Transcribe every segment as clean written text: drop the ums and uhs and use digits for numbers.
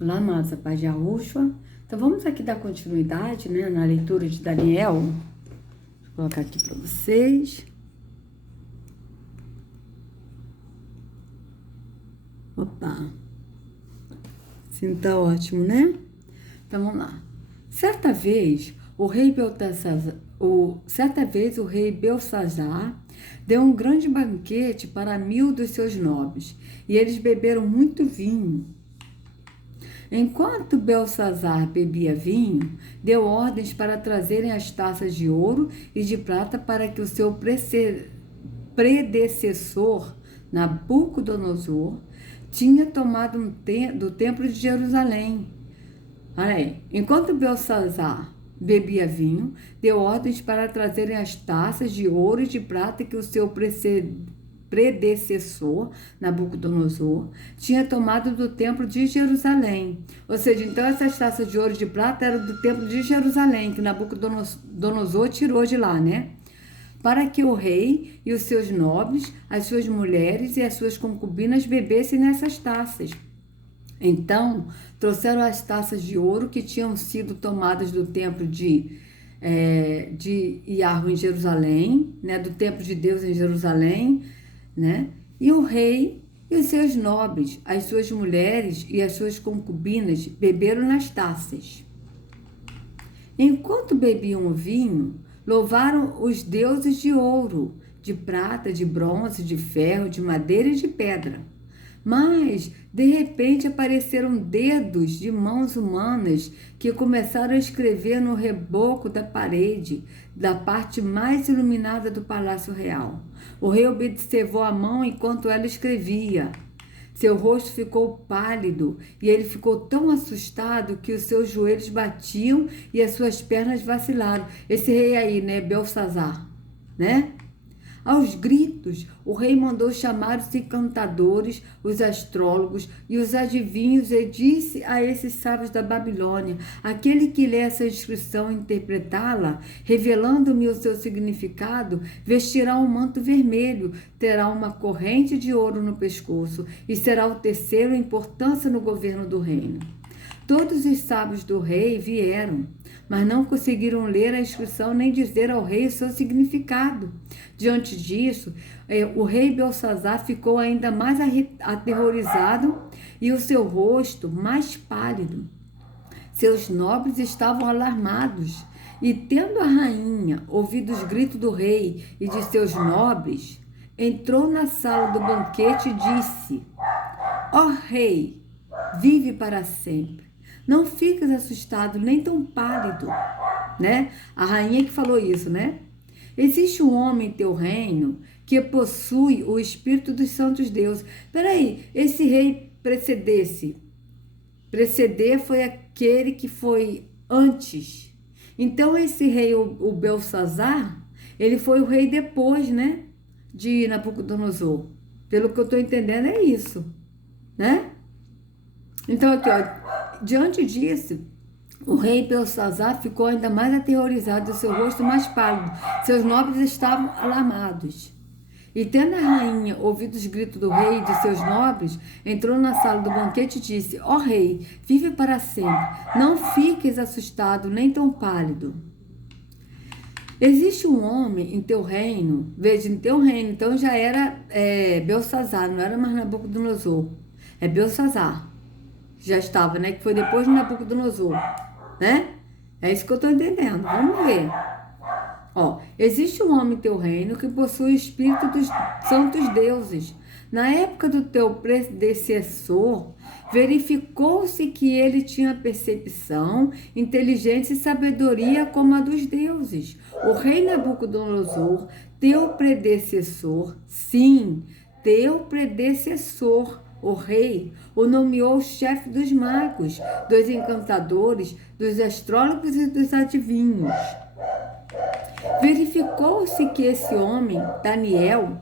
Olá, amados, a paz de Yahushua. Então, vamos aqui dar continuidade, né, na leitura de Daniel. Vou colocar aqui para vocês. Opa! Sim, tá ótimo, né? Então, vamos lá. Certa vez, o rei Belsazar deu um grande banquete para 1000 dos seus nobres, e eles beberam muito vinho. Enquanto Belsazar bebia vinho, deu ordens para trazerem as taças de ouro e de prata para que o seu predecessor, Nabucodonosor, tinha tomado do templo de Jerusalém. Olha aí. Enquanto Belsazar bebia vinho, deu ordens para trazerem as taças de ouro e de prata que o seu predecessor, Nabucodonosor, tinha tomado do templo de Jerusalém. Ou seja, então essas taças de ouro e de prata eram do templo de Jerusalém, que Nabucodonosor tirou de lá, né? Para que o rei e os seus nobres, as suas mulheres e as suas concubinas bebessem nessas taças. Então, trouxeram as taças de ouro que tinham sido tomadas do templo de Yahweh em Jerusalém, né, do templo de Deus em Jerusalém, né? E o rei e os seus nobres, as suas mulheres e as suas concubinas beberam nas taças. Enquanto bebiam o vinho, louvaram os deuses de ouro, de prata, de bronze, de ferro, de madeira e de pedra. Mas, de repente, apareceram dedos de mãos humanas que começaram a escrever no reboco da parede, da parte mais iluminada do Palácio Real. O rei observou a mão enquanto ela escrevia. Seu rosto ficou pálido e ele ficou tão assustado que os seus joelhos batiam e as suas pernas vacilaram. Esse rei aí, né, Belsazar, né? Aos gritos, o rei mandou chamar os encantadores, os astrólogos e os adivinhos e disse a esses sábios da Babilônia: aquele que lê essa inscrição e interpretá-la, revelando-me o seu significado, vestirá um manto vermelho, terá uma corrente de ouro no pescoço e será o terceiro em importância no governo do reino. Todos os sábios do rei vieram, mas não conseguiram ler a inscrição nem dizer ao rei o seu significado. Diante disso, o rei Belsazar ficou ainda mais aterrorizado e o seu rosto mais pálido. Seus nobres estavam alarmados e, tendo a rainha ouvido os gritos do rei e de seus nobres, entrou na sala do banquete e disse: ó rei, vive para sempre. Não fiques assustado, nem tão pálido, né? A rainha que falou isso, né? Existe um homem em teu reino que possui o espírito dos santos deuses. Peraí, esse rei preceder foi aquele que foi antes. Então esse rei, o Belsazar, ele foi o rei depois, né? De Nabucodonosor. Pelo que eu estou entendendo é isso, né? Então aqui, ó. Diante disso, o rei Belsazar ficou ainda mais aterrorizado, seu rosto mais pálido. Seus nobres estavam alarmados. E tendo a rainha ouvido os gritos do rei e de seus nobres, entrou na sala do banquete e disse: ó rei, vive para sempre. Não fiques assustado, nem tão pálido. Existe um homem em teu reino, veja, em teu reino, então já era Belsazar, não era mais Nabucodonosor, é Belsazar. Já estava, né? Que foi depois de Nabucodonosor, né? É isso que eu estou entendendo. Vamos ver. Ó, existe um homem em teu reino que possui o espírito dos santos deuses. Na época do teu predecessor, verificou-se que ele tinha percepção, inteligência e sabedoria como a dos deuses. O rei Nabucodonosor, teu predecessor, sim, teu predecessor, o rei o nomeou chefe dos magos, dos encantadores, dos astrólogos e dos adivinhos. Verificou-se que esse homem, Daniel,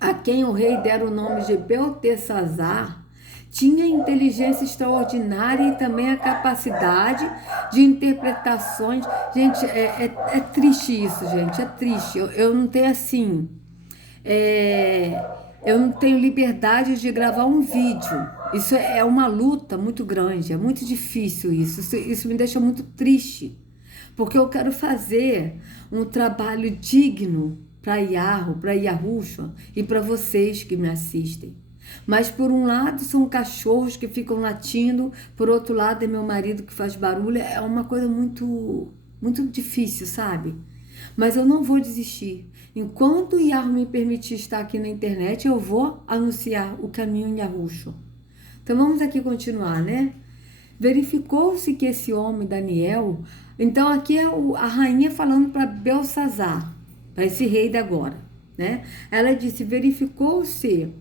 a quem o rei dera o nome de Beltesazar, tinha inteligência extraordinária e também a capacidade de interpretações. Gente, é triste isso, gente, é triste. Eu não tenho assim... eu não tenho liberdade de gravar um vídeo, Isso é uma luta muito grande, é muito difícil isso. Isso me deixa muito triste, porque eu quero fazer um trabalho digno para Yahoo, para Yahushua e para vocês que me assistem. Mas por um lado são cachorros que ficam latindo, por outro lado é meu marido que faz barulho, é uma coisa muito difícil, sabe? Mas eu não vou desistir. Enquanto o Yahoo me permitir estar aqui na internet, eu vou anunciar o caminho em Yahushua. Então vamos aqui continuar, né? Verificou-se que esse homem, Daniel, então aqui é a rainha falando para Belsazar, para esse rei da agora, né? Ela disse: verificou-se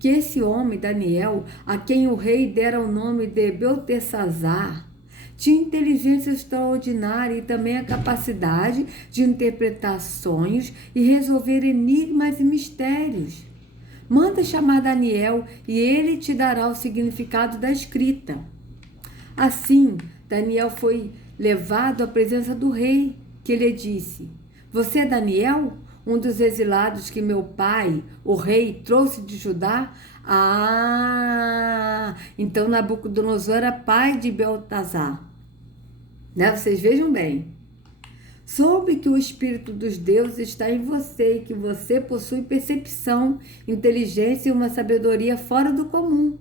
que esse homem, Daniel, a quem o rei dera o nome de Beltesazar, tinha inteligência extraordinária e também a capacidade de interpretar sonhos e resolver enigmas e mistérios. Manda chamar Daniel e ele te dará o significado da escrita. Assim, Daniel foi levado à presença do rei, que lhe disse: Você é Daniel, um dos exilados que meu pai, o rei, trouxe de Judá? Ah, então Nabucodonosor era pai de Beltesazar. Né? Vocês vejam bem. Soube que o Espírito dos deuses está em você e que você possui percepção, inteligência e uma sabedoria fora do comum.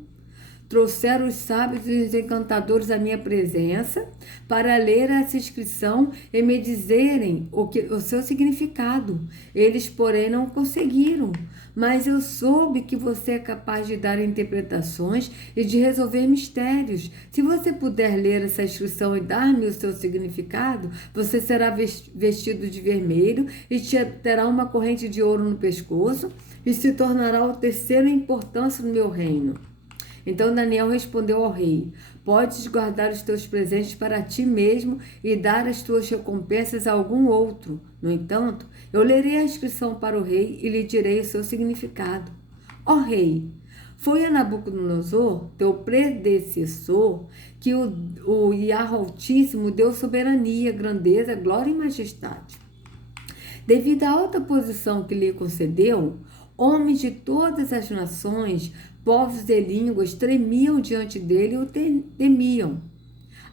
Trouxeram os sábios e os encantadores à minha presença para ler essa inscrição e me dizerem o seu significado. Eles, porém, não conseguiram. Mas eu soube que você é capaz de dar interpretações e de resolver mistérios. Se você puder ler essa inscrição e dar-me o seu significado, você será vestido de vermelho e terá uma corrente de ouro no pescoço e se tornará o terceiro em importância no meu reino. Então Daniel respondeu ao rei: Podes guardar os teus presentes para ti mesmo e dar as tuas recompensas a algum outro. No entanto, eu lerei a inscrição para o rei e lhe direi o seu significado. Ó rei, foi a Nabucodonosor, teu predecessor, que o Yahweh Altíssimo deu soberania, grandeza, glória e majestade. Devido à alta posição que lhe concedeu, homens de todas as nações, povos e línguas tremiam diante dele e o temiam.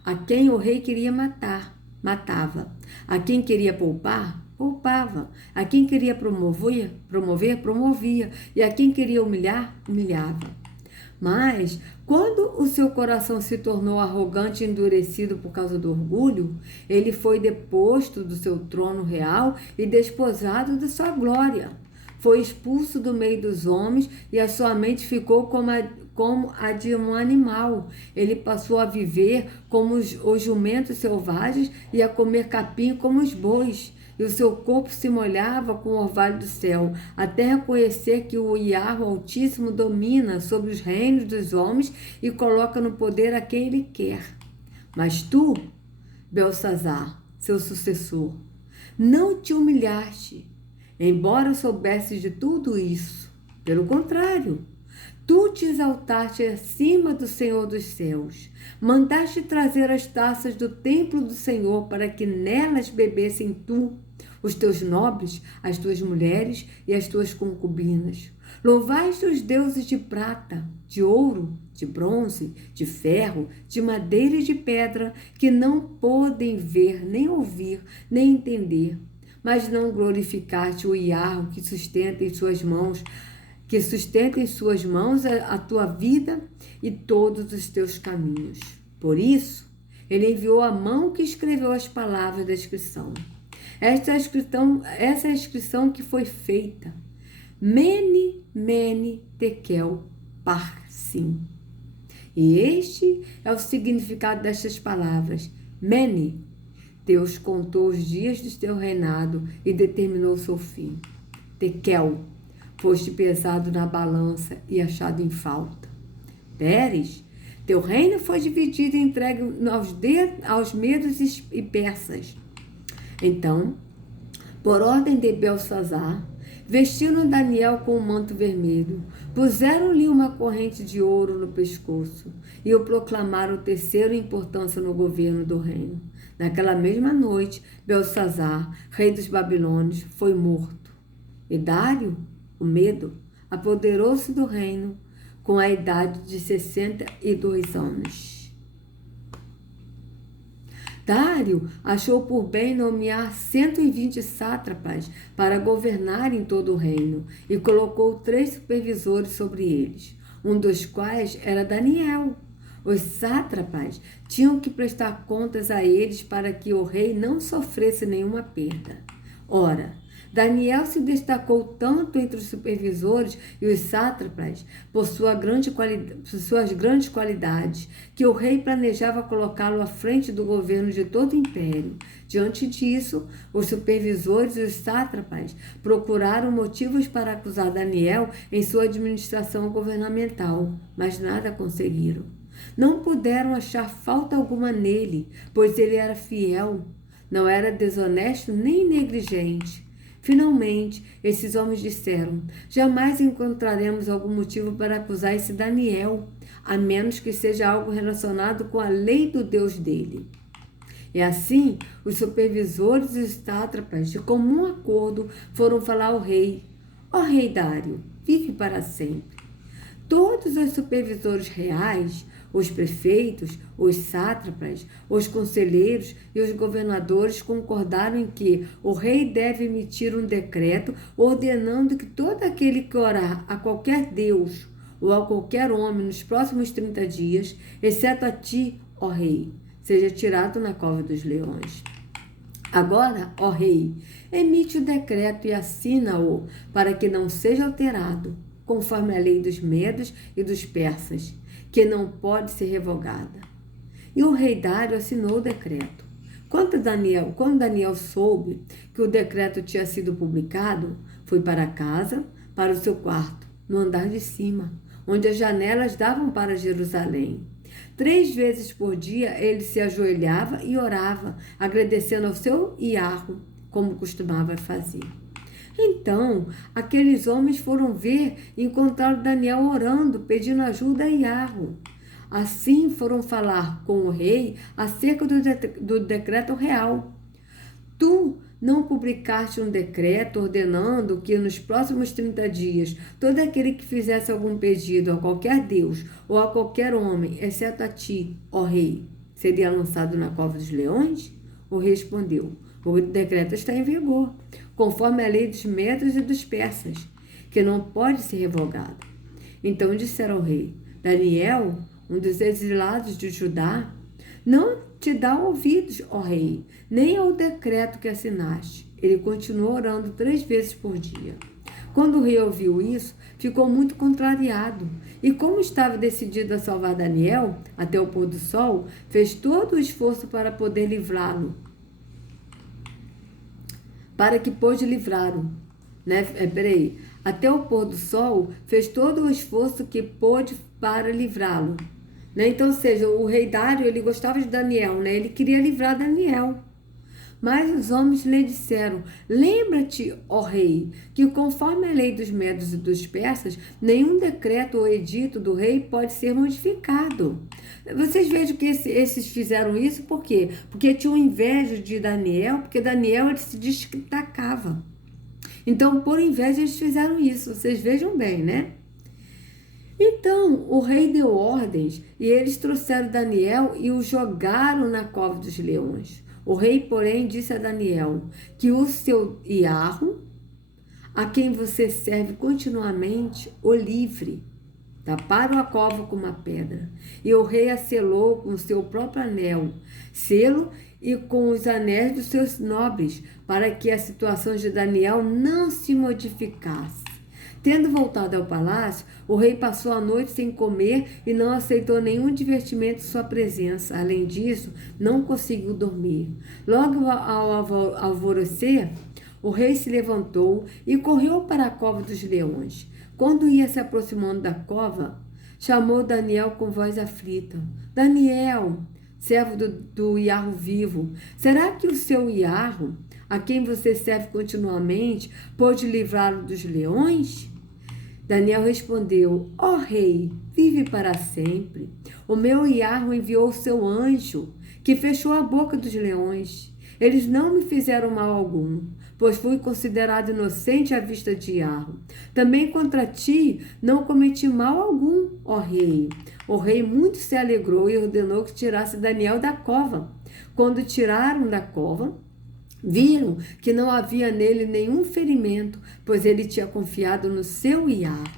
A quem o rei queria matar, matava. A quem queria poupar, poupava. A quem queria promovia. E a quem queria humilhar, humilhava. Mas, quando o seu coração se tornou arrogante e endurecido por causa do orgulho, ele foi deposto do seu trono real e desposado de sua glória. Foi expulso do meio dos homens e a sua mente ficou como a de um animal. Ele passou a viver como os jumentos selvagens e a comer capim como os bois. E o seu corpo se molhava com o orvalho do céu, até reconhecer que o Yahweh Altíssimo domina sobre os reinos dos homens e coloca no poder a quem ele quer. Mas tu, Belsazar, seu sucessor, não te humilhaste, embora soubesses de tudo isso. Pelo contrário, tu te exaltaste acima do Senhor dos céus. Mandaste trazer as taças do templo do Senhor para que nelas bebessem tu, os teus nobres, as tuas mulheres e as tuas concubinas. Louvaste os deuses de prata, de ouro, de bronze, de ferro, de madeira e de pedra, que não podem ver, nem ouvir, nem entender. Mas não glorificaste o Yahweh que sustenta em suas mãos a tua vida e todos os teus caminhos. Por isso, ele enviou a mão que escreveu as palavras da inscrição. Essa é a inscrição que foi feita. Mene, Mene, Tekel, Parsim. E este é o significado destas palavras. Mene, Deus contou os dias do teu reinado e determinou o seu fim. Tekel, foste pesado na balança e achado em falta. Peres, teu reino foi dividido e entregue aos medos e persas. Então, por ordem de Belsazar, vestiram Daniel com um manto vermelho, puseram-lhe uma corrente de ouro no pescoço e o proclamaram terceiro em importância no governo do reino. Naquela mesma noite, Belsazar, rei dos Babilônios, foi morto. E Dário, o medo, apoderou-se do reino. com a idade de 62 anos. Dário achou por bem nomear 120 sátrapas para governar em todo o reino e colocou 3 supervisores sobre eles, um dos quais era Daniel. Os sátrapas tinham que prestar contas a eles para que o rei não sofresse nenhuma perda. Ora, Daniel se destacou tanto entre os supervisores e os sátrapas por suas grandes qualidades, que o rei planejava colocá-lo à frente do governo de todo o império. Diante disso, os supervisores e os sátrapas procuraram motivos para acusar Daniel em sua administração governamental, mas nada conseguiram. Não puderam achar falta alguma nele, pois ele era fiel, não era desonesto nem negligente. Finalmente, esses homens disseram: jamais encontraremos algum motivo para acusar esse Daniel, a menos que seja algo relacionado com a lei do Deus dele. E assim, os supervisores e os sátrapas, de comum acordo, foram falar ao rei: ó rei Dário, vive para sempre. Todos os supervisores reais, os prefeitos, os sátrapas, os conselheiros e os governadores concordaram em que o rei deve emitir um decreto ordenando que todo aquele que orar a qualquer deus ou a qualquer homem nos próximos 30 dias, exceto a ti, ó rei, seja tirado na cova dos leões. Agora, ó rei, emite o decreto e assina-o para que não seja alterado, conforme a lei dos medos e dos persas, que não pode ser revogada. E o rei Dário assinou o decreto. Quando Daniel soube que o decreto tinha sido publicado, foi para casa, para o seu quarto, no andar de cima, onde as janelas davam para Jerusalém. 3 vezes por dia ele se ajoelhava e orava, agradecendo ao seu Iarro, como costumava fazer. Então, aqueles homens foram ver e encontraram Daniel orando, pedindo ajuda a Iarro. Assim foram falar com o rei acerca do decreto real. Tu não publicaste um decreto ordenando que nos próximos 30 dias todo aquele que fizesse algum pedido a qualquer deus ou a qualquer homem, exceto a ti, ó rei, seria lançado na cova dos leões? O rei respondeu: o decreto está em vigor, conforme a lei dos medos e dos persas, que não pode ser revogada. Então disseram ao rei: Daniel, um dos exilados de Judá, não te dá ouvidos, ó rei, nem ao decreto que assinaste. Ele continuou orando 3 vezes por dia. Quando o rei ouviu isso, ficou muito contrariado. E como estava decidido a salvar Daniel até o pôr do sol, fez todo o esforço para poder livrá-lo. Para que pôde livrá-lo, até o pôr do sol, fez todo o esforço que pôde para livrá-lo. Então, ou seja, o rei Dário, ele gostava de Daniel, ele queria livrar Daniel. Mas os homens lhe disseram: lembra-te, ó rei, que conforme a lei dos medos e dos persas, nenhum decreto ou edito do rei pode ser modificado. Vocês vejam que esses fizeram isso por quê? Porque tinham inveja de Daniel, porque Daniel ele se destacava. Então, por inveja, eles fizeram isso. Vocês vejam bem, né? Então, o rei deu ordens e eles trouxeram Daniel e o jogaram na cova dos leões. O rei, porém, disse a Daniel que o seu Iarro, a quem você serve continuamente, o livre. Taparam a cova com uma pedra, e o rei a selou com o seu próprio anel, selo e com os anéis dos seus nobres, para que a situação de Daniel não se modificasse. Tendo voltado ao palácio, o rei passou a noite sem comer e não aceitou nenhum divertimento em sua presença. Além disso, não conseguiu dormir. Logo ao alvorecer, o rei se levantou e correu para a cova dos leões. Quando ia se aproximando da cova, chamou Daniel com voz aflita: Daniel, servo do Iarro vivo, será que o seu Iarro, a quem você serve continuamente, pôde livrá-lo dos leões? Daniel respondeu: ó rei, vive para sempre. O meu Iarro enviou o seu anjo, que fechou a boca dos leões. Eles não me fizeram mal algum, pois fui considerado inocente à vista de Yahweh. Também contra ti não cometi mal algum, ó rei. O rei muito se alegrou e ordenou que tirasse Daniel da cova. Quando tiraram da cova, viram que não havia nele nenhum ferimento, pois ele tinha confiado no seu Yahweh.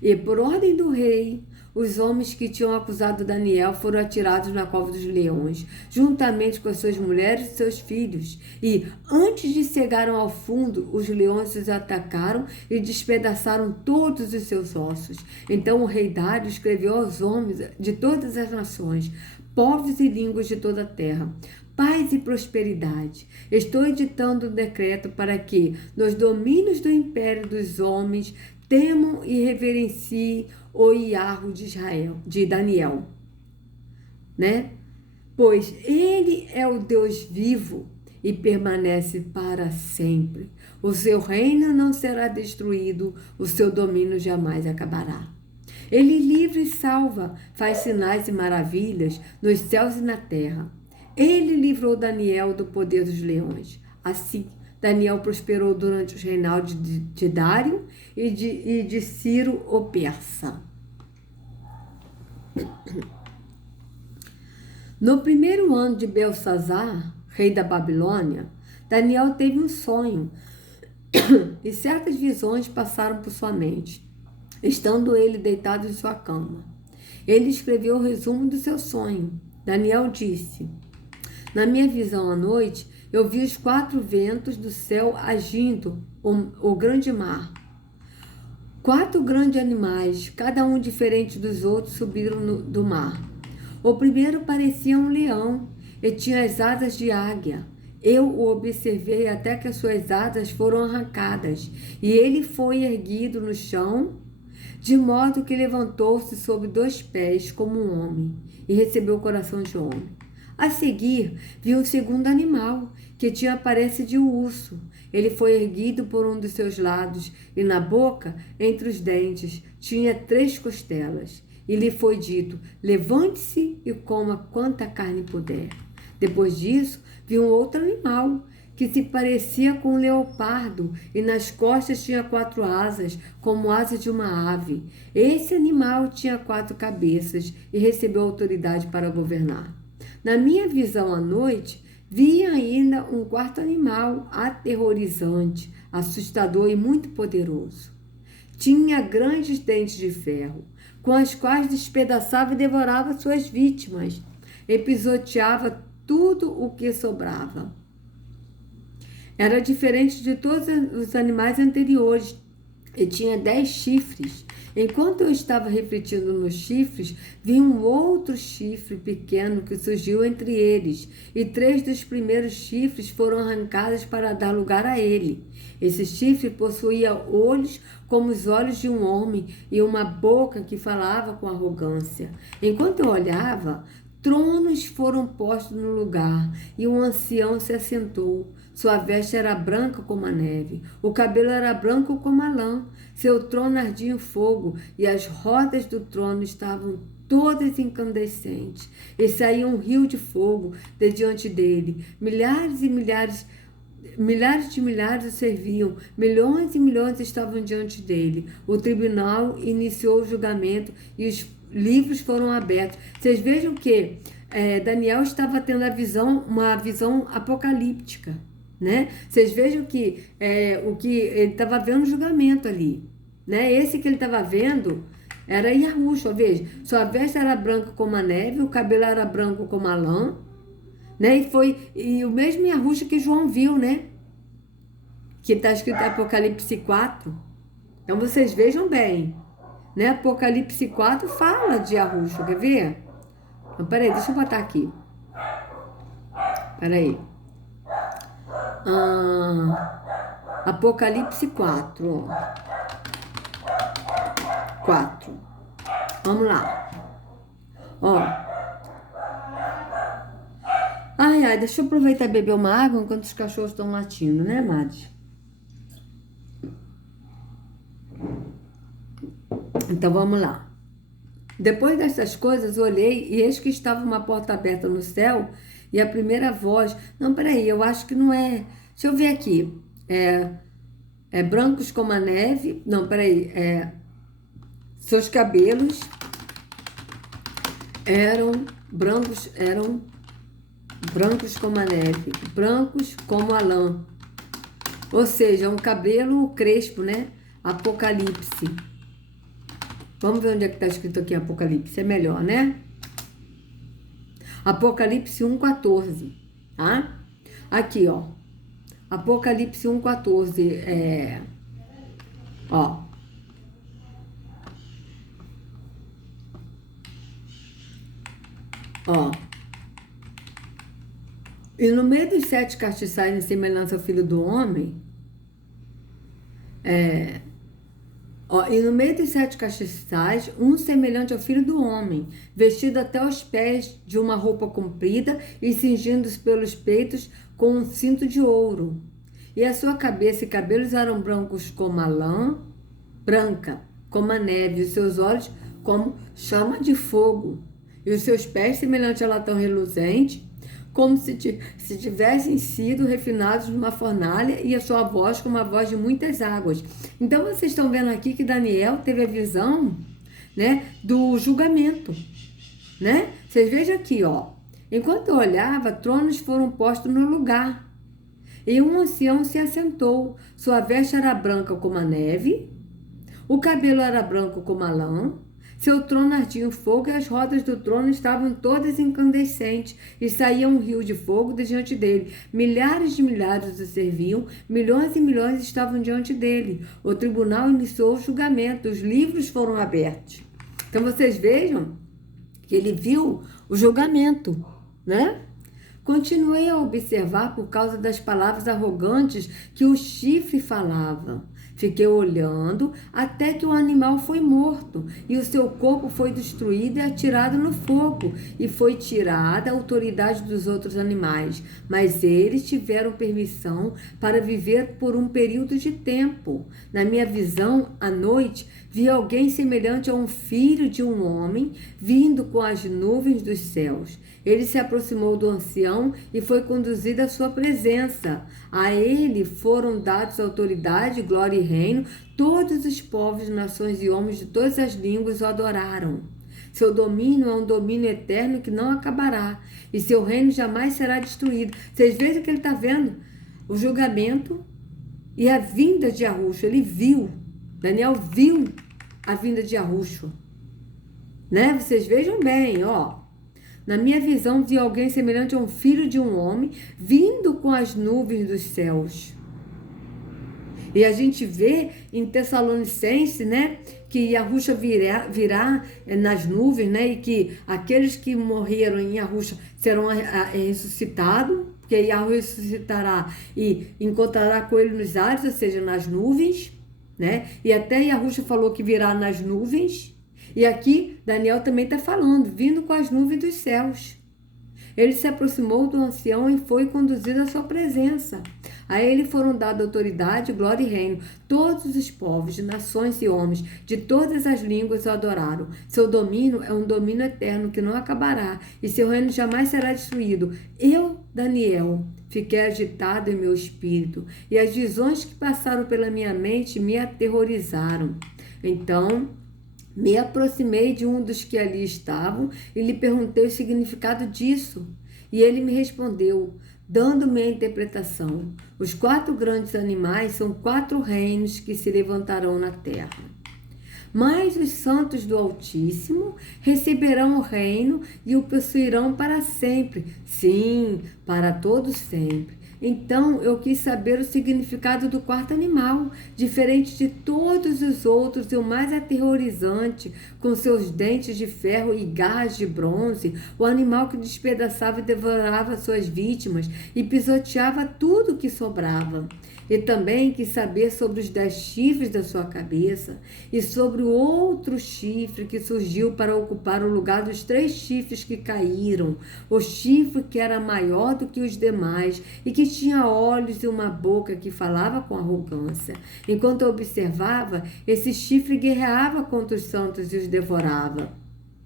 E por ordem do rei, os homens que tinham acusado Daniel foram atirados na cova dos leões, juntamente com as suas mulheres e seus filhos. E, antes de chegarem ao fundo, os leões os atacaram e despedaçaram todos os seus ossos. Então o rei Dário escreveu aos homens de todas as nações, povos e línguas de toda a terra: paz e prosperidade. Estou editando um decreto para que, nos domínios do império dos homens, temam e reverenciem o Yahweh de Israel, de Daniel, né? Pois ele é o Deus vivo e permanece para sempre. O seu reino não será destruído, o seu domínio jamais acabará. Ele livra e salva, faz sinais e maravilhas nos céus e na terra. Ele livrou Daniel do poder dos leões. Assim, Daniel prosperou durante os reinados de Dário e de Ciro o persa. No primeiro ano de Belsazar, rei da Babilônia, Daniel teve um sonho e certas visões passaram por sua mente, estando ele deitado em sua cama. Ele escreveu o resumo do seu sonho. Daniel disse: na minha visão à noite, eu vi os 4 ventos do céu agindo o grande mar. 4 grandes animais, cada um diferente dos outros, subiram do mar. O primeiro parecia um leão e tinha as asas de águia. Eu o observei até que as suas asas foram arrancadas, e ele foi erguido no chão, de modo que levantou-se sobre 2 pés como um homem, e recebeu o coração de homem. A seguir, vi o segundo animal, que tinha a aparência de um urso. Ele foi erguido por um dos seus lados, e na boca, entre os dentes, tinha 3 costelas. E lhe foi dito: levante-se e coma quanta carne puder. Depois disso, vi um outro animal, que se parecia com um leopardo, e nas costas tinha 4 asas, como asas de uma ave. Esse animal tinha 4 cabeças, e recebeu autoridade para governar. Na minha visão à noite, vi ainda um 4º animal aterrorizante, assustador e muito poderoso. Tinha grandes dentes de ferro, com as quais despedaçava e devorava suas vítimas, e pisoteava tudo o que sobrava. Era diferente de todos os animais anteriores e tinha 10 chifres. Enquanto eu estava refletindo nos chifres, vi um outro chifre pequeno que surgiu entre eles, e 3 dos primeiros chifres foram arrancados para dar lugar a ele. Esse chifre possuía olhos como os olhos de um homem e uma boca que falava com arrogância. Enquanto eu olhava, tronos foram postos no lugar, e um ancião se assentou. Sua veste era branca como a neve, o cabelo era branco como a lã. Seu trono ardia em fogo, e as rodas do trono estavam todas incandescentes, e saía um rio de fogo de diante dele. Milhares e milhares de milhares o serviam, milhões e milhões estavam diante dele. O tribunal iniciou o julgamento e os livros foram abertos. Vocês vejam que Daniel estava tendo uma visão apocalíptica, né? Vocês vejam que o que ele estava vendo o julgamento ali, né? Esse que ele estava vendo era Yahushua, veja. Sua veste era branca como a neve, o cabelo era branco como a lã, né? E o mesmo Yahushua que João viu, né? Que está escrito em Apocalipse 4. Então vocês vejam bem, né? Apocalipse 4 fala de Yahushua, quer ver? Então, peraí, deixa eu botar aqui. Peraí. Apocalipse 4, ó. 4. Vamos lá. Ó. Ai, deixa eu aproveitar e beber uma água enquanto os cachorros estão latindo, né, Madi? Então, vamos lá. Depois destas coisas, olhei e eis que estava uma porta aberta no céu e a primeira voz... Não, peraí, eu acho que não é... Deixa eu ver aqui. É brancos como a neve... Não, peraí. Seus cabelos eram brancos como a neve, brancos como a lã. Ou seja, um cabelo crespo, né? Apocalipse. Vamos ver onde é que está escrito aqui Apocalipse. É melhor, né? Apocalipse 1,14. Tá? Aqui, ó. Apocalipse 1,14. Ó. Ó. E no meio dos 7 castiçais em semelhança ao Filho do Homem, e no meio dos 7 castiçais, um semelhante ao Filho do Homem, vestido até os pés de uma roupa comprida e cingindo-se pelos peitos com um cinto de ouro. E a sua cabeça e cabelos eram brancos como a lã, branca como a neve, e os seus olhos como chama de fogo, e os seus pés semelhante a latão reluzente, como se tivessem sido refinados numa fornalha, e a sua voz como a voz de muitas águas. Então, vocês estão vendo aqui que Daniel teve a visão, né, do julgamento, né? Vocês vejam aqui, ó. Enquanto eu olhava, tronos foram postos no lugar, e um ancião se assentou. Sua veste era branca como a neve, o cabelo era branco como a lã, seu trono ardia em fogo e as rodas do trono estavam todas incandescentes e saía um rio de fogo de diante dele. Milhares de milhares o serviam, milhões e milhões estavam diante dele. O tribunal iniciou o julgamento, os livros foram abertos. Então vocês vejam que ele viu o julgamento, né? Continuei a observar por causa das palavras arrogantes que o chifre falava. Fiquei olhando até que o animal foi morto e o seu corpo foi destruído e atirado no fogo, e foi tirada a autoridade dos outros animais. Mas eles tiveram permissão para viver por um período de tempo. Na minha visão, à noite, vi alguém semelhante a um filho de um homem vindo com as nuvens dos céus. Ele se aproximou do ancião e foi conduzido à sua presença. A ele foram dados autoridade, glória e reino. Todos os povos, nações e homens de todas as línguas o adoraram. Seu domínio é um domínio eterno que não acabará, e seu reino jamais será destruído. Vocês vejam que ele está vendo o julgamento e a vinda de Yahushua. Ele viu, Daniel viu a vinda de Yahushua, né? Vocês vejam bem, ó. Na minha visão, vi alguém semelhante a um filho de um homem vindo com as nuvens dos céus. E a gente vê em Tessalonicenses, né, que Yahushua virá nas nuvens, né, e que aqueles que morreram em Yahushua serão ressuscitados, porque Yahushua ressuscitará e encontrará com ele nos ares, ou seja, nas nuvens, né? E até Yahushua falou que virá nas nuvens. E aqui Daniel também está falando, vindo com as nuvens dos céus. Ele se aproximou do ancião e foi conduzido à sua presença. A ele foram dadas autoridade, glória e reino. Todos os povos, de nações e homens, de todas as línguas o adoraram. Seu domínio é um domínio eterno que não acabará, e seu reino jamais será destruído. Eu, Daniel, fiquei agitado em meu espírito, e as visões que passaram pela minha mente me aterrorizaram. Então me aproximei de um dos que ali estavam e lhe perguntei o significado disso. E ele me respondeu, dando-me a interpretação. Os 4 grandes animais são 4 reinos que se levantarão na terra. Mas os santos do Altíssimo receberão o reino e o possuirão para sempre. Sim, para todo sempre. Então eu quis saber o significado do 4º animal, diferente de todos os outros e o mais aterrorizante, com seus dentes de ferro e garras de bronze, o animal que despedaçava e devorava suas vítimas e pisoteava tudo que sobrava. E também quis saber sobre os 10 chifres da sua cabeça e sobre o outro chifre que surgiu para ocupar o lugar dos 3 chifres que caíram. O chifre que era maior do que os demais e que tinha olhos e uma boca que falava com arrogância. Enquanto eu observava, esse chifre guerreava contra os santos e os devorava.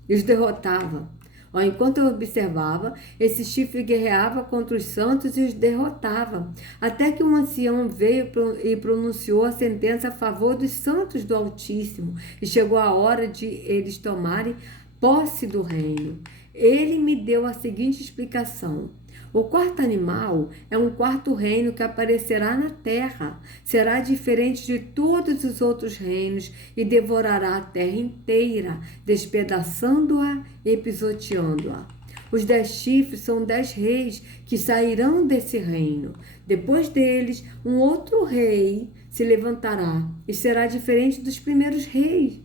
e os derrotava. Enquanto eu observava, esse chifre guerreava contra os santos e os derrotava, até que um ancião veio e pronunciou a sentença a favor dos santos do Altíssimo, e chegou a hora de eles tomarem posse do reino. Ele me deu a seguinte explicação: o quarto animal é um quarto reino que aparecerá na terra. Será diferente de todos os outros reinos e devorará a terra inteira, despedaçando-a e pisoteando-a. Os 10 chifres são 10 reis que sairão desse reino. Depois deles, um outro rei se levantará e será diferente dos primeiros reis.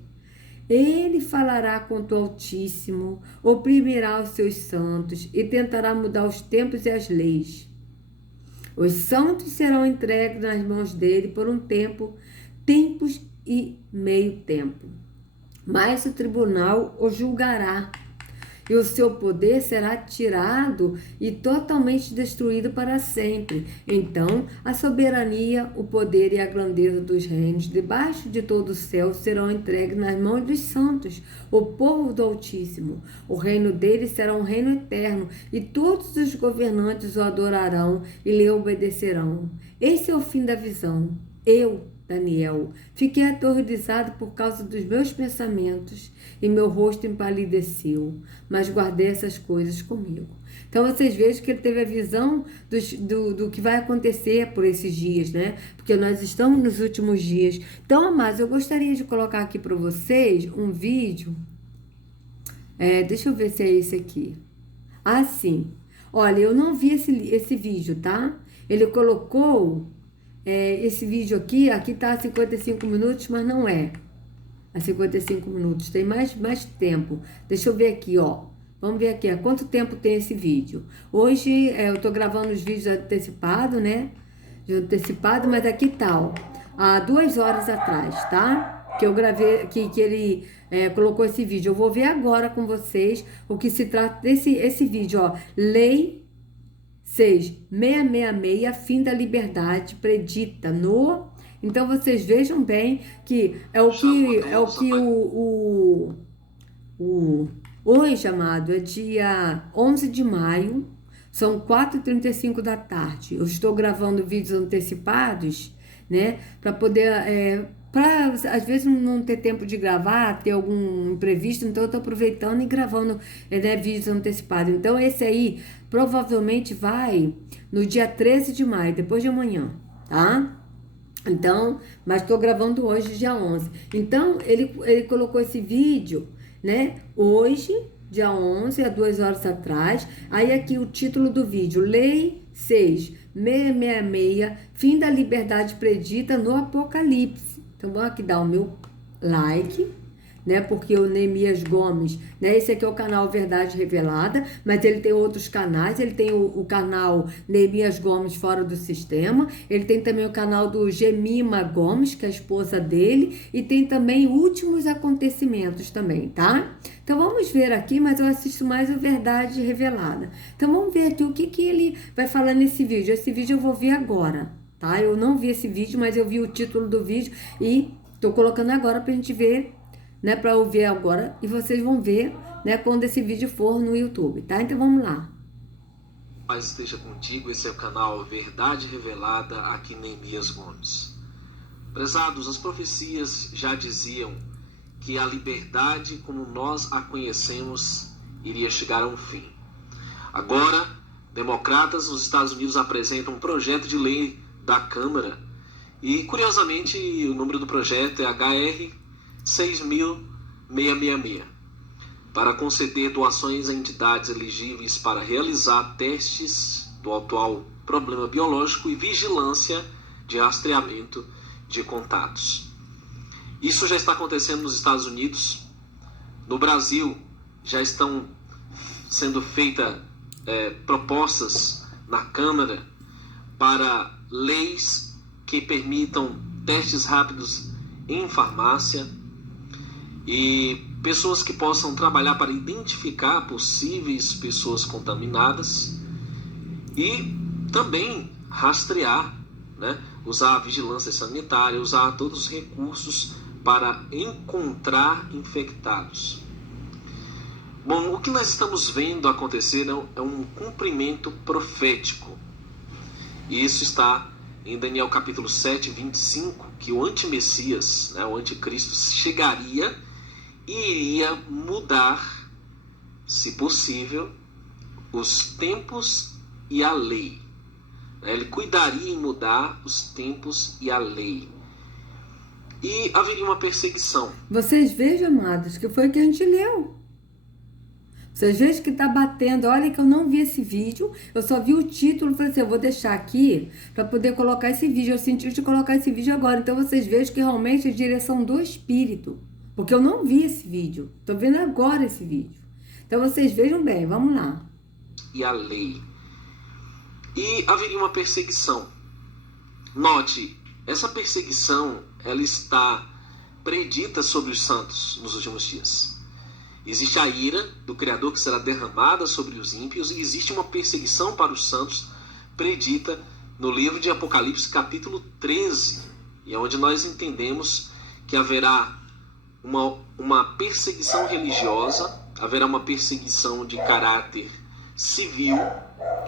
Ele falará contra o Altíssimo, oprimirá os seus santos e tentará mudar os tempos e as leis. Os santos serão entregues nas mãos dele por um tempo, tempos e meio tempo. Mas o tribunal o julgará, e o seu poder será tirado e totalmente destruído para sempre. Então, a soberania, o poder e a grandeza dos reinos debaixo de todo o céu serão entregues nas mãos dos santos, o povo do Altíssimo. O reino dele será um reino eterno, e todos os governantes o adorarão e lhe obedecerão. Esse é o fim da visão. Eu, Daniel, fiquei aterrorizado por causa dos meus pensamentos e meu rosto empalideceu, mas guardei essas coisas comigo. Então vocês vejam que ele teve a visão do que vai acontecer por esses dias, né? Porque nós estamos nos últimos dias. Então, amados, eu gostaria de colocar aqui para vocês um vídeo. Deixa eu ver se é esse aqui. Ah, sim. Olha, eu não vi esse vídeo, tá? Ele colocou... esse vídeo aqui tá a 55 minutos, mas não é a 55 minutos, tem mais tempo. Deixa eu ver aqui, ó. Vamos ver aqui, há quanto tempo tem esse vídeo. Hoje eu tô gravando os vídeos antecipados, né? Antecipado, mas aqui tá, ó. Há 2 horas atrás, tá? Que eu gravei, que ele colocou esse vídeo. Eu vou ver agora com vocês o que se trata esse vídeo, ó. Lei 6.666, fim da liberdade, predita no... Então, vocês vejam bem que hoje, amado, é dia 11 de maio, são 4h35 da tarde. Eu estou gravando vídeos antecipados, né, para poder... para às vezes não ter tempo de gravar, ter algum imprevisto, então eu tô aproveitando e gravando vídeos antecipados. Então esse aí provavelmente vai no dia 13 de maio, depois de amanhã, tá? Então, mas tô gravando hoje, dia 11. Então ele colocou esse vídeo, né, hoje, dia 11, há 2 horas atrás. Aí aqui o título do vídeo: Lei 6.666, fim da liberdade predita no Apocalipse. Então, vou aqui dar o meu like, né? Porque o Neemias Gomes, né? Esse aqui é o canal Verdade Revelada, mas ele tem outros canais. Ele tem o canal Neemias Gomes Fora do Sistema. Ele tem também o canal do Gemima Gomes, que é a esposa dele. E tem também Últimos Acontecimentos também, tá? Então, vamos ver aqui, mas eu assisto mais o Verdade Revelada. Então, vamos ver aqui o que ele vai falar nesse vídeo. Esse vídeo eu vou ver agora, tá? Eu não vi esse vídeo, mas eu vi o título do vídeo e tô colocando agora pra gente ver, né? Pra eu ver agora e vocês vão ver, né? Quando esse vídeo for no YouTube, tá? Então vamos lá. Paz esteja contigo, esse é o canal Verdade Revelada, aqui Neemias Gomes. Prezados, as profecias já diziam que a liberdade como nós a conhecemos iria chegar a um fim. Agora, democratas nos Estados Unidos apresentam um projeto de lei da Câmara e, curiosamente, o número do projeto é HR 6.666, para conceder doações a entidades elegíveis para realizar testes do atual problema biológico e vigilância de rastreamento de contatos. Isso já está acontecendo nos Estados Unidos. No Brasil já estão sendo feitas propostas na Câmara para leis que permitam testes rápidos em farmácia e pessoas que possam trabalhar para identificar possíveis pessoas contaminadas e também rastrear, né? Usar a vigilância sanitária, usar todos os recursos para encontrar infectados. Bom, o que nós estamos vendo acontecer é um cumprimento profético. E isso está em Daniel capítulo 7, 25, que o antimessias, né, o anticristo, chegaria e iria mudar, se possível, os tempos e a lei. Ele cuidaria em mudar os tempos e a lei. E haveria uma perseguição. Vocês vejam, amados, que foi o que a gente leu. Vocês vejam que está batendo. Olha que eu não vi esse vídeo. Eu só vi o título. Falei assim, eu vou deixar aqui para poder colocar esse vídeo. Eu senti de colocar esse vídeo agora. Então vocês vejam que realmente é direção do Espírito. Porque eu não vi esse vídeo. Estou vendo agora esse vídeo. Então vocês vejam bem. Vamos lá. E a lei. E haveria uma perseguição. Note, essa perseguição, ela está predita sobre os santos nos últimos dias. Existe a ira do Criador que será derramada sobre os ímpios e existe uma perseguição para os santos predita no livro de Apocalipse capítulo 13, e é onde nós entendemos que haverá uma perseguição religiosa, haverá uma perseguição de caráter civil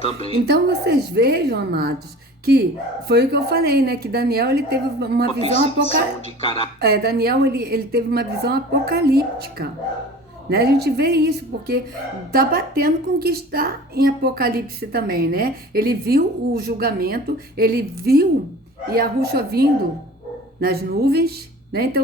também. Então vocês vejam, amados, que foi o que eu falei, né? Que Daniel ele teve uma visão apocalíptica. Daniel ele teve uma visão apocalíptica. Né? A gente vê isso, porque está batendo com o que está em Apocalipse também, né? Ele viu o julgamento, ele viu Yahushua vindo nas nuvens, né? Então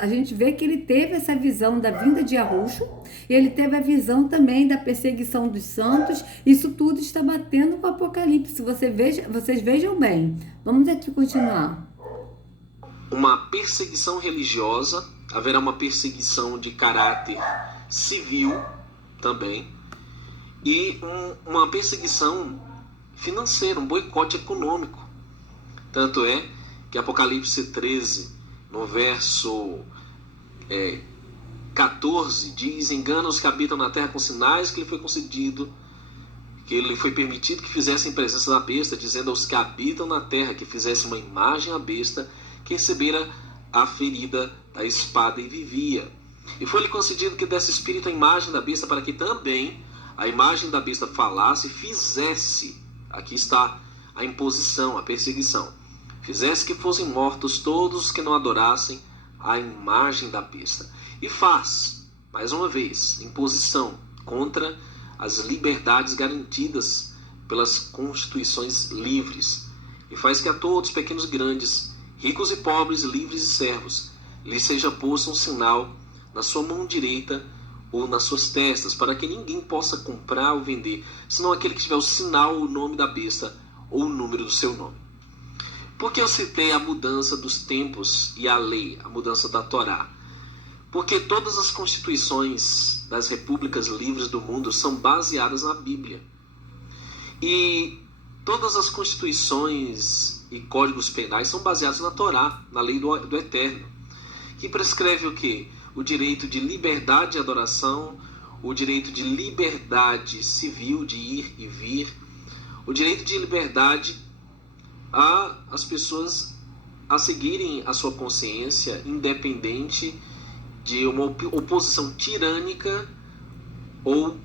a gente vê que ele teve essa visão da vinda de Yahushua, e ele teve a visão também da perseguição dos santos. Isso tudo está batendo com o Apocalipse. Vocês vejam bem. Vamos aqui continuar. Uma perseguição religiosa, haverá uma perseguição de caráter civil também, e uma perseguição financeira, um boicote econômico. Tanto é que Apocalipse 13, no verso 14, diz: engana os que habitam na terra com sinais que lhe foi concedido, que ele foi permitido que fizessem presença da besta, dizendo aos que habitam na terra que fizessem uma imagem à besta, que recebera a ferida da espada e vivia. E foi-lhe concedido que desse espírito à imagem da besta, para que também a imagem da besta falasse e fizesse, aqui está a imposição, a perseguição, fizesse que fossem mortos todos os que não adorassem a imagem da besta. E faz, mais uma vez, imposição contra as liberdades garantidas pelas constituições livres. E faz que a todos, pequenos e grandes, ricos e pobres, livres e servos, lhe seja posto um sinal na sua mão direita ou nas suas testas, para que ninguém possa comprar ou vender, senão aquele que tiver o sinal, o nome da besta ou o número do seu nome. Por que eu citei a mudança dos tempos e a lei, a mudança da Torá? Porque todas as constituições das repúblicas livres do mundo são baseadas na Bíblia. E todas as constituições e códigos penais são baseados na Torá, na lei do Eterno, que prescreve o quê? O direito de liberdade de adoração, o direito de liberdade civil de ir e vir, o direito de liberdade as pessoas a seguirem a sua consciência, independente de uma oposição tirânica ou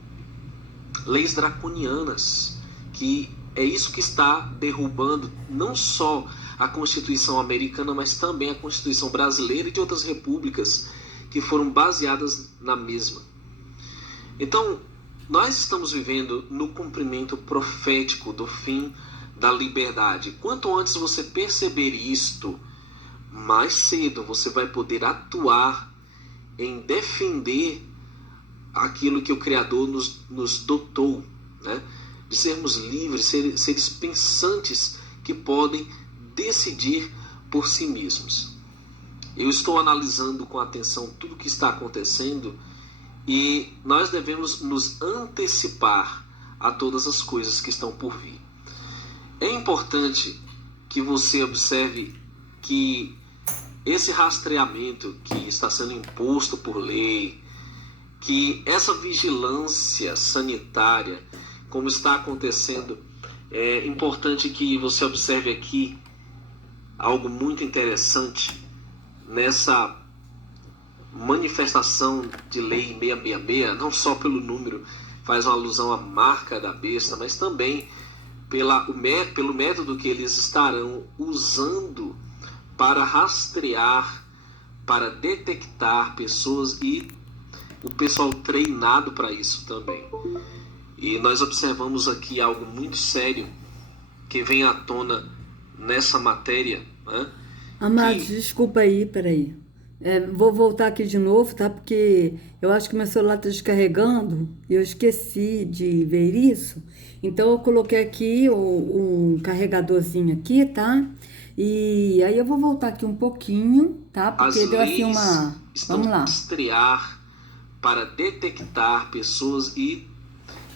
leis draconianas, que é isso que está derrubando não só a Constituição americana, mas também a Constituição brasileira e de outras repúblicas que foram baseadas na mesma. Então, nós estamos vivendo no cumprimento profético do fim da liberdade. Quanto antes você perceber isto, mais cedo você vai poder atuar em defender aquilo que o Criador nos dotou, né? De sermos livres, seres pensantes que podem decidir por si mesmos. Eu estou analisando com atenção tudo o que está acontecendo e nós devemos nos antecipar a todas as coisas que estão por vir. É importante que você observe que esse rastreamento que está sendo imposto por lei, que essa vigilância sanitária, como está acontecendo, é importante que você observe aqui algo muito interessante manifestação de lei 666, não só pelo número, faz uma alusão à marca da besta, mas também pelo método que eles estarão usando para rastrear, para detectar pessoas, e o pessoal treinado para isso também. E nós observamos aqui algo muito sério que vem à tona nessa matéria, né? Amados, desculpa aí, peraí. Vou voltar aqui de novo, tá? Porque eu acho que meu celular está descarregando e eu esqueci de ver isso. Então eu coloquei aqui um carregadorzinho aqui, tá? E aí eu vou voltar aqui um pouquinho, tá? Porque As deu assim leis uma... estão Vamos lá. rastrear para detectar pessoas, e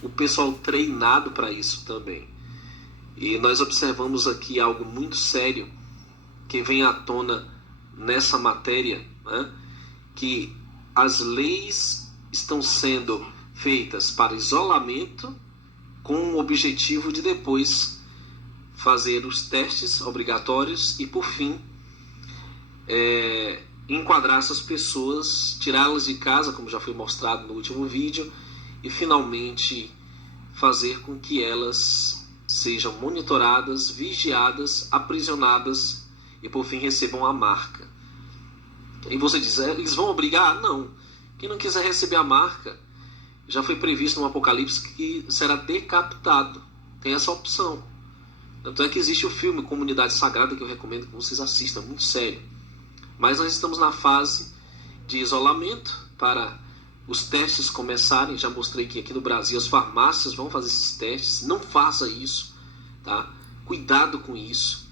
o pessoal treinado para isso também. E nós observamos aqui algo muito sério que vem à tona nessa matéria, né? Que as leis estão sendo feitas para isolamento, com o objetivo de depois fazer os testes obrigatórios e, por fim, enquadrar essas pessoas, tirá-las de casa, como já foi mostrado no último vídeo, e finalmente fazer com que elas sejam monitoradas, vigiadas, aprisionadas e por fim recebam a marca. E você diz, eles vão obrigar? Não. Quem não quiser receber a marca, já foi previsto no Apocalipse que será decapitado. Tem essa opção. Tanto é que existe o filme Comunidade Sagrada, que eu recomendo que vocês assistam, muito sério. Mas nós estamos na fase de isolamento para os testes começarem. Já mostrei que aqui no Brasil as farmácias vão fazer esses testes. Não faça isso, tá? Cuidado com isso.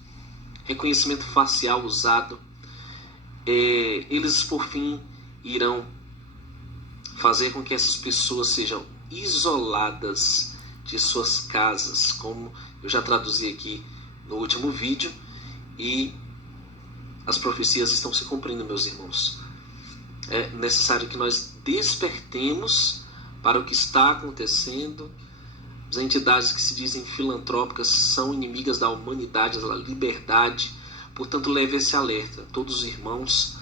Reconhecimento facial usado. Eles, por fim, irão fazer com que essas pessoas sejam isoladas de suas casas, como eu já traduzi aqui no último vídeo, e as profecias estão se cumprindo, meus irmãos. É necessário que nós despertemos para o que está acontecendo. As entidades que se dizem filantrópicas são inimigas da humanidade, da liberdade. Portanto, leve esse alerta. Todos os irmãos,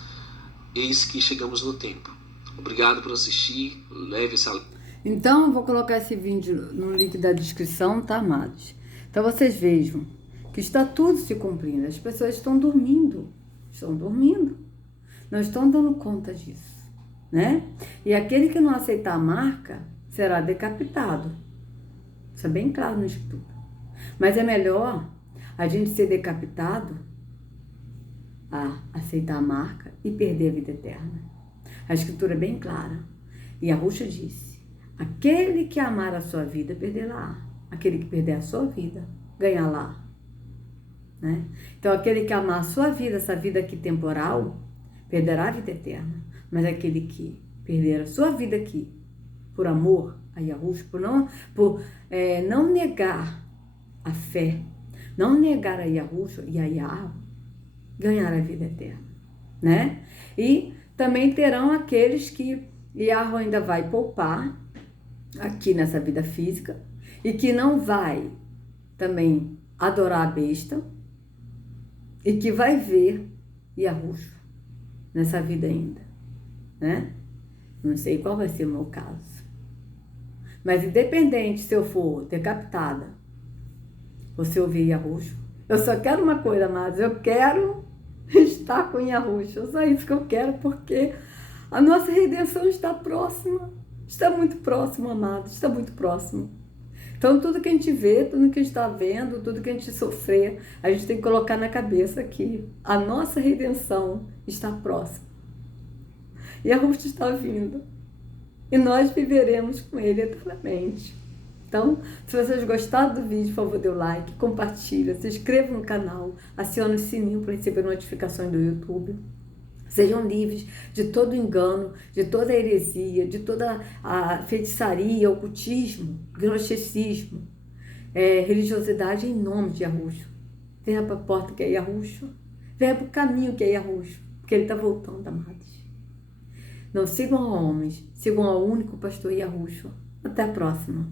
eis que chegamos no tempo. Obrigado por assistir. Leve esse alerta. Então, eu vou colocar esse vídeo no link da descrição, tá, amados? Então, vocês vejam que está tudo se cumprindo. As pessoas estão dormindo. Não estão dando conta disso, né? E aquele que não aceitar a marca será decapitado. Isso é bem claro no Escritura. Mas é melhor a gente ser decapitado a aceitar a marca e perder a vida eterna. A Escritura é bem clara. E Yahushua disse, aquele que amar a sua vida, perderá. Aquele que perder a sua vida, ganhará. Né? Então, aquele que amar a sua vida, essa vida aqui temporal, perderá a vida eterna. Mas aquele que perder a sua vida aqui, por amor a Yahushua, por não negar a fé, não negar a Yahushua e a Yahweh, ganhará a vida eterna. Né? E também terão aqueles que Yahweh ainda vai poupar aqui nessa vida física e que não vai também adorar a besta e que vai ver Yahushua nessa vida ainda, né? Não sei qual vai ser o meu caso. Mas independente se eu for decapitada ou se eu ver Yahushua, eu só quero uma coisa, mas eu quero estar com Yahushua. Só isso que eu quero, porque a nossa redenção está próxima. Está muito próximo, amados. Está muito próximo. Então, tudo que a gente vê, tudo que a gente está vendo, tudo que a gente sofrer, a gente tem que colocar na cabeça que a nossa redenção está próxima. E a Yahushua está vindo. E nós viveremos com Ele eternamente. Então, se vocês gostaram do vídeo, por favor, dê o like, compartilha, se inscreva no canal, acione o sininho para receber notificações do YouTube. Sejam livres de todo engano, de toda heresia, de toda a feitiçaria, ocultismo, gnosticismo, religiosidade em nome de Yahushua. Venha para a porta que é Yahushua, venha para o caminho que é Yahushua, porque Ele está voltando, amados. Não sigam a homens, sigam ao único pastor Yahushua. Até a próxima.